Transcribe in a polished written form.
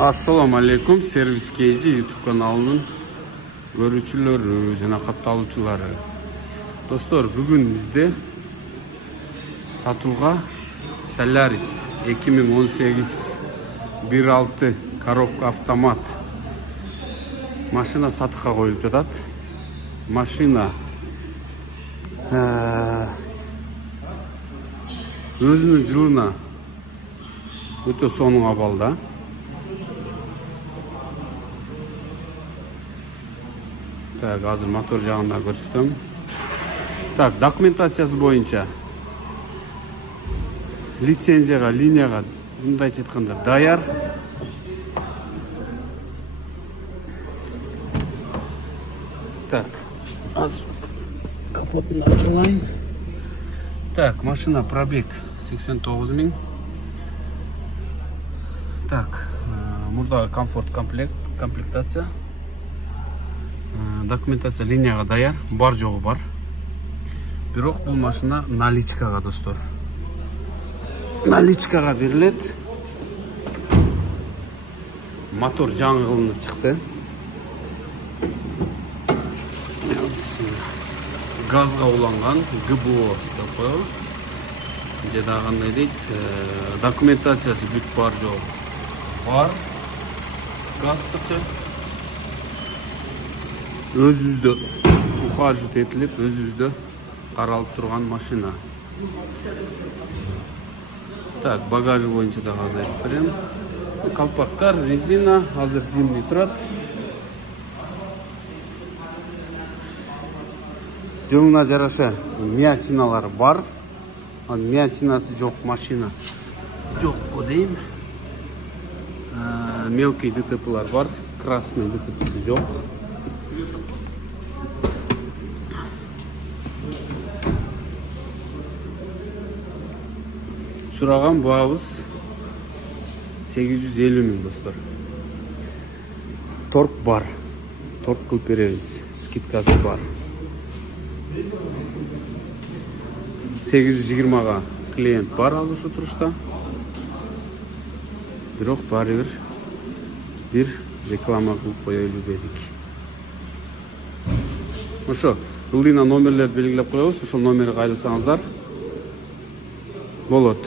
Assalamu alaikum, Servis KG YouTube kanalının görücüleri жана катталуучулары. Достор, бүгүн бизде сатууга Solaris 2018 1.6 коробка автомат машина сатыкка коюлуп жатат. Машина өзүнүн жылына өтө сонун абалда. Так, азыр мотор жагында көрсөтөм. Так, документациясы боюнча лицензияга, линияга мындайча айтканда даяр. Так, азыр капотун ачылайын. Так, машина пробег 89 000. Так, мурда комфорт комплектация. Документация линияга даяр, бар жогу бар. Бирок бул машина наличкага, достор. Наличкага берилет. Мотор жаңы кылынып чыкты. Газга уланган ГБО деп коелу. Же да кандай дейт, документациясы бүт бар жогу бар. Газ өзүбүздө ухаживать этилип, өзүбүздө каралып турган машина. Так, багажы боюнча да азыр айтып берем. Колпактар, резина, азыр зимний турат. Жылына жараша миячиналары бар. Миячинасы жок машина жок го дейм. Мелкий ДТПлар бар, красный ДТПсы жок. Сураган баабыз 850 000, достор. Торг бар. Торг кылып беребиз. Скидкасы бар. 820-га клиент бар азыр ушу турушта. Бирок баары бир реклама кылып кое билбедик. Ошо, ылдыйна номерлерди белгилеп коебуз. Ошол номерди кайрылсаңыздар болот.